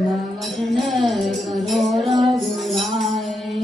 वचन करो रघुराई।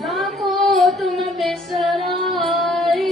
जाको तुम बिसराई।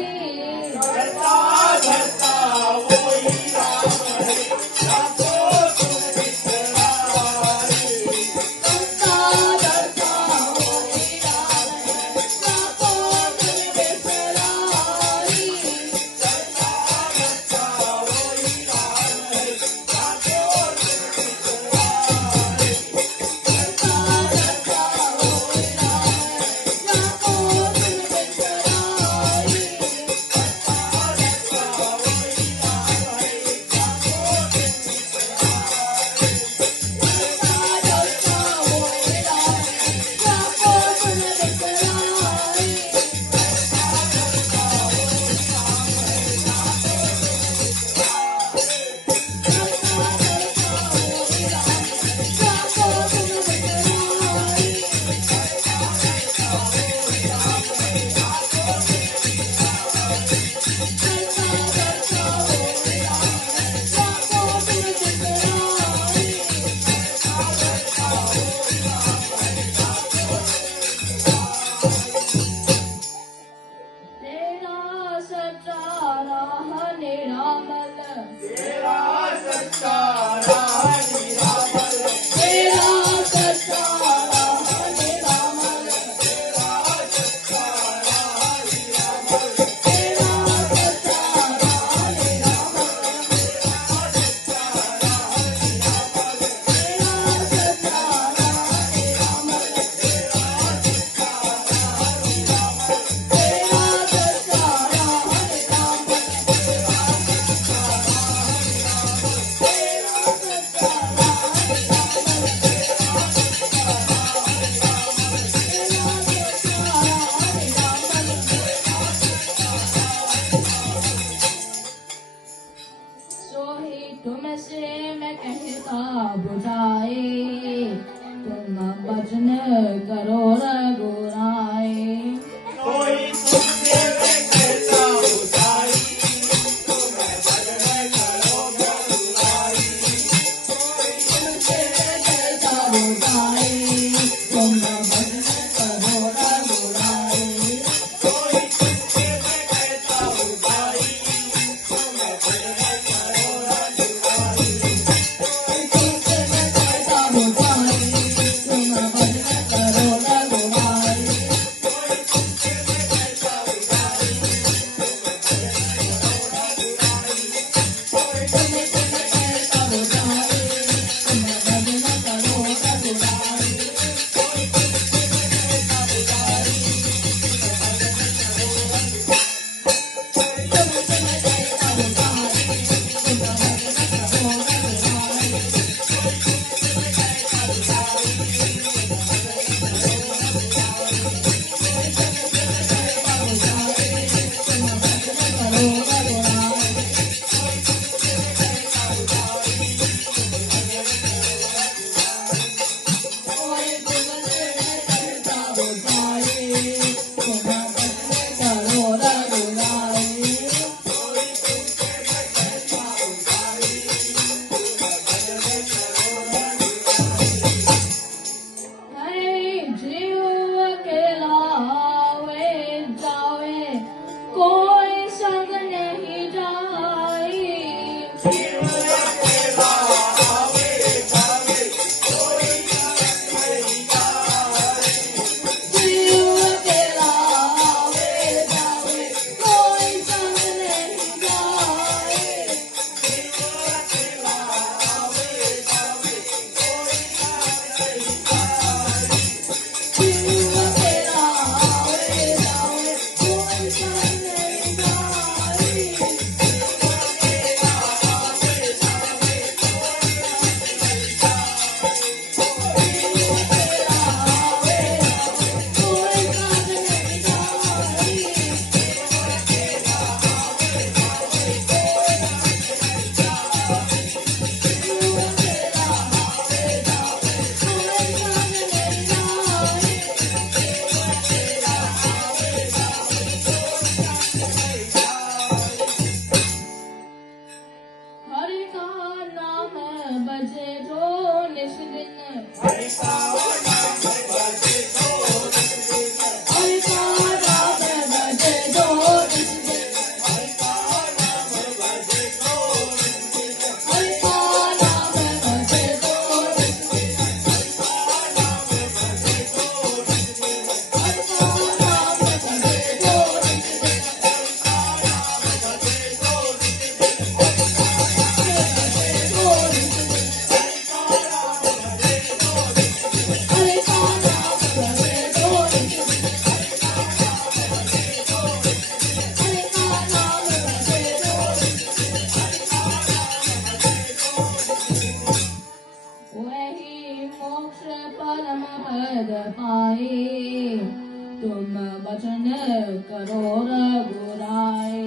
रघुराई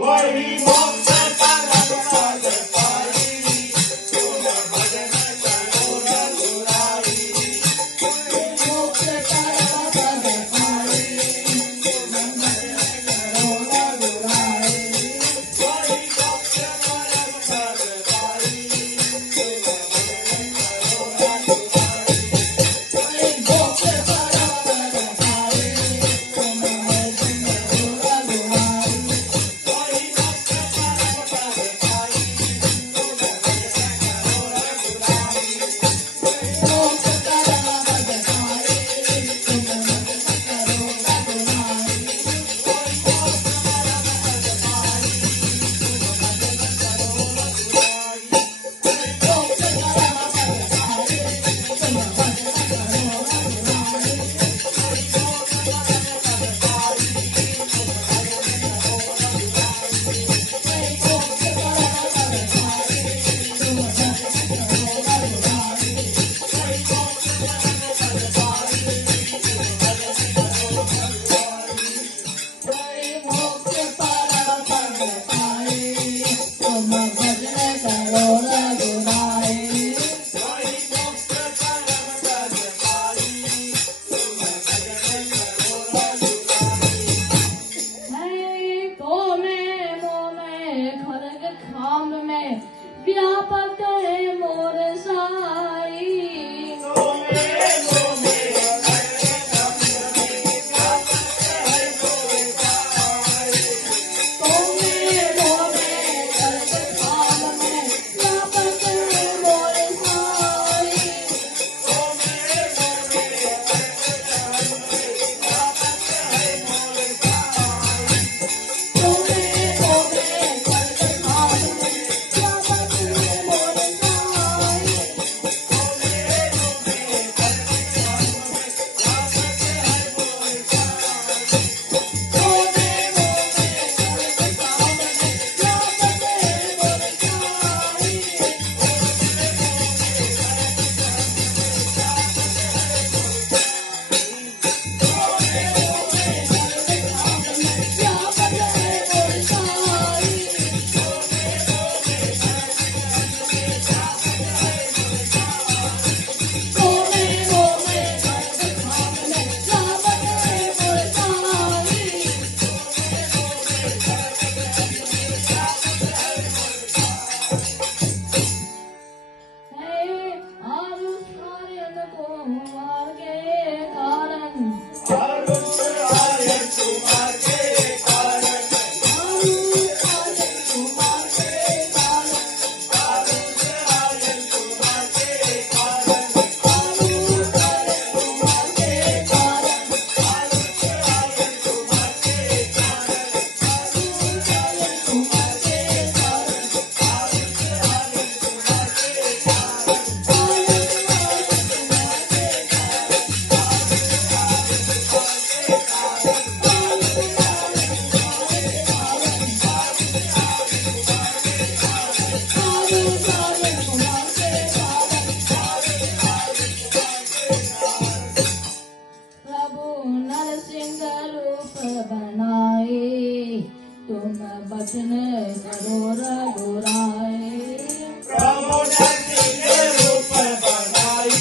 वही मोक्ष परम पद पाई तुम भजन करो रघुराई मोक्ष परम पद पाई तुम भजन करो रघुराई वही मोक्ष परम पद पाई तुम भजन करो रघुराई वही मोक्ष परम पद पाई तुम भजन करो रघुराई वही मोक्ष परम पद पाई तुम भजन करो रघुराई मोक्ष परम पद पाई तुम भजन करो रघुराई मोक्ष परम पद पाई तुम भजन करो रघुराई मोक्ष परम पद पाई तुम भजन करो रघुराई वही मोक्ष परम पद पाई तुम भजन करो रघुराई वही मोक्ष परम पद पाई तुम भजन करो रघुराई है को में मोह में खरग खाम में व्यापक है मोर साई को में मोह में खरग खाम में व्यापक है मोर साई को में मोह में खरग खाम में व्यापक है मोर साई को में मोह में खरग खाम में व्यापक है मोर साई व्यापक है मोर साई को में मोह में खरग खाम में व्यापक है मोर साई है आरुष आर्यन को मार के कारण आरुष आर्यन को मार के कारण प्रभु नरसिंह रूप बनाए तुम बचन करो रघुराई प्रभु नरसिंह रूप बनाई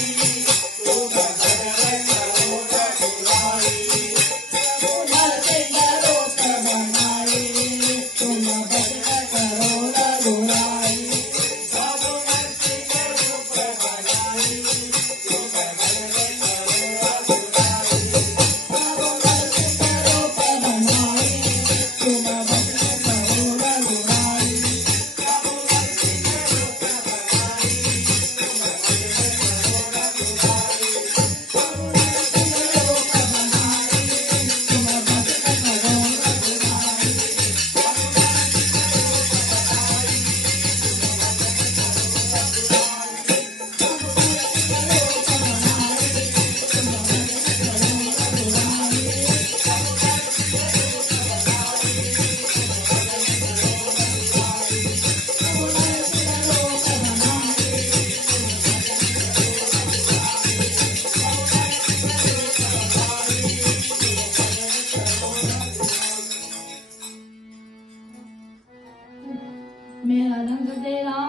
तुम भजन करो रघुराई नरसिंह रूप बनाए तुम बचन करो रघुराई प्रभु नरसिंह रूप बनाई तुम भजन करो रघुराई प्रभु नरसिंह रूप बनाए तुम बचन करो रघुराई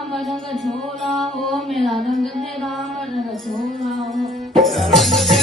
राम रंग छोड़ा हो, मेरा रंग दे राम रंग छोड़ा हो।